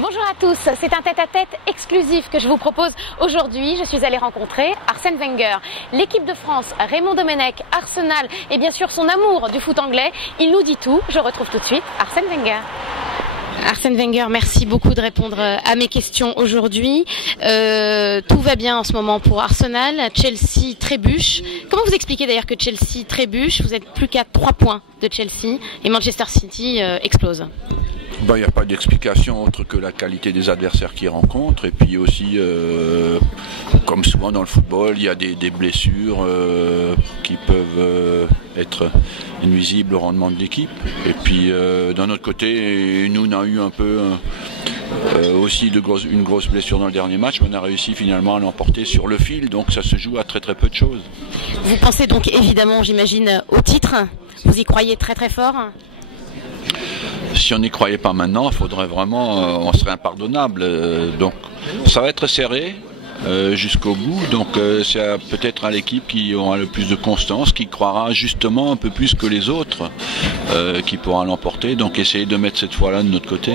Bonjour à tous, c'est un tête-à-tête exclusif que je vous propose aujourd'hui. Je suis allée rencontrer Arsène Wenger, l'équipe de France, Raymond Domenech, Arsenal et bien sûr son amour du foot anglais. Il nous dit tout. Je retrouve tout de suite Arsène Wenger. Arsène Wenger, merci beaucoup de répondre à mes questions aujourd'hui. Tout va bien en ce moment pour Arsenal. Chelsea trébuche. Comment vous expliquez d'ailleurs que Chelsea trébuche? Vous êtes plus qu'à 3 points de Chelsea et Manchester City explose. Il n'y a pas d'explication autre que la qualité des adversaires qu'ils rencontrent. Et puis aussi, comme souvent dans le football, il y a des blessures qui peuvent être nuisibles au rendement de l'équipe. Et puis d'un autre côté, nous on a eu un peu aussi une grosse blessure dans le dernier match, mais on a réussi finalement à l'emporter sur le fil. Donc ça se joue à très peu de choses. Vous pensez donc évidemment, j'imagine, au titre. Vous y croyez très fort? Si on n'y croyait pas maintenant, il faudrait vraiment, on serait impardonnable. Donc ça va être serré jusqu'au bout. Donc c'est peut-être à l'équipe qui aura le plus de constance, qui croira justement un peu plus que les autres, qui pourra l'emporter. Donc essayer de mettre cette fois-là de notre côté.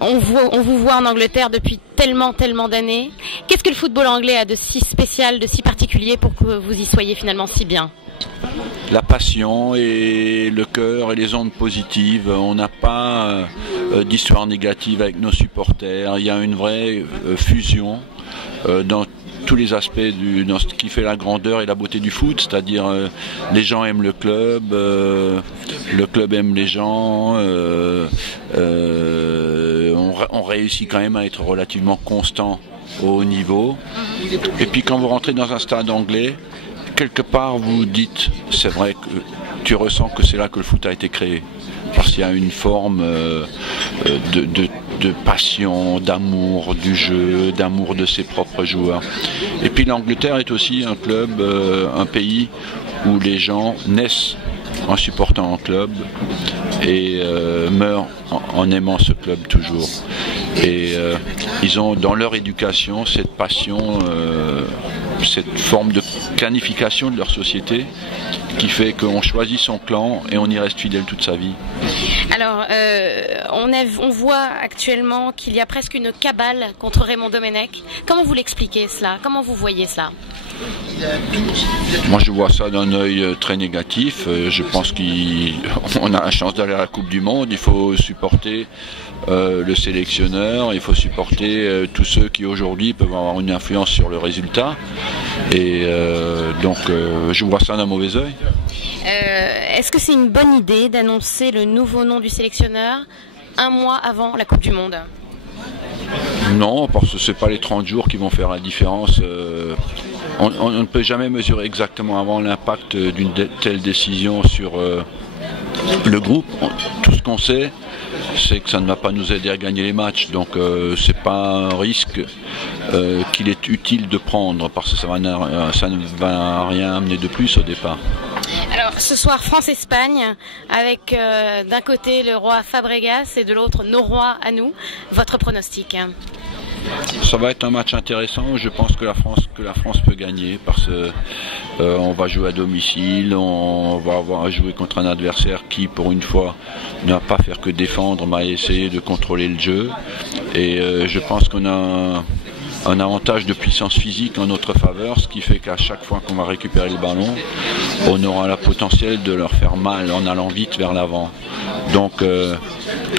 On vous voit en Angleterre depuis tellement d'années. Qu'est-ce que le football anglais a de si spécial, de si particulier pour que vous y soyez finalement si bien? La passion et le cœur et les ondes positives. On n'a pas d'histoire négative avec nos supporters. Il y a une vraie fusion dans tous les aspects dans ce qui fait la grandeur et la beauté du foot, c'est-à-dire les gens aiment le club aime les gens, on réussit quand même à être relativement constant au haut niveau. Et puis quand vous rentrez dans un stade anglais, quelque part vous dites, c'est vrai que tu ressens que c'est là que le foot a été créé, parce qu'il y a une forme de passion, d'amour du jeu, d'amour de ses propres joueurs. Et puis l'Angleterre est aussi un club, un pays où les gens naissent en supportant un club et meurent en aimant ce club toujours. Et ils ont dans leur éducation cette passion, cette forme de planification de leur société qui fait qu'on choisit son clan et on y reste fidèle toute sa vie. Alors, on voit actuellement qu'il y a presque une cabale contre Raymond Domenech. Comment vous l'expliquez cela? Comment vous voyez cela? Moi je vois ça d'un œil très négatif. Je pense qu'on a la chance d'aller à la Coupe du Monde. Il faut supporter le sélectionneur, il faut supporter tous ceux qui aujourd'hui peuvent avoir une influence sur le résultat. Et donc je vois ça d'un mauvais œil. Est-ce que c'est une bonne idée d'annoncer le nouveau nom du sélectionneur un mois avant la Coupe du Monde? Non, parce que ce n'est pas les 30 jours qui vont faire la différence. On ne peut jamais mesurer exactement avant l'impact d'une telle décision sur le groupe. Tout ce qu'on sait, c'est que ça ne va pas nous aider à gagner les matchs. Donc c'est pas un risque qu'il est utile de prendre, parce que ça ne va rien amener de plus au départ. Alors ce soir France-Espagne, avec d'un côté le roi Fabregas et de l'autre nos rois à nous. Votre pronostic? Ça va être un match intéressant. Je pense que la France peut gagner, parce qu'on va jouer à domicile, on va avoir à jouer contre un adversaire qui, pour une fois, ne va pas faire que défendre, mais essayer de contrôler le jeu. Et je pense qu'on a un avantage de puissance physique en notre faveur, ce qui fait qu'à chaque fois qu'on va récupérer le ballon, on aura le potentiel de leur faire mal en allant vite vers l'avant. Donc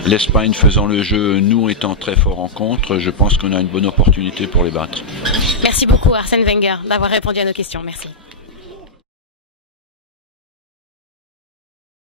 l'Espagne faisant le jeu, nous étant très forts en contre, je pense qu'on a une bonne opportunité pour les battre. Merci beaucoup Arsène Wenger d'avoir répondu à nos questions. Merci.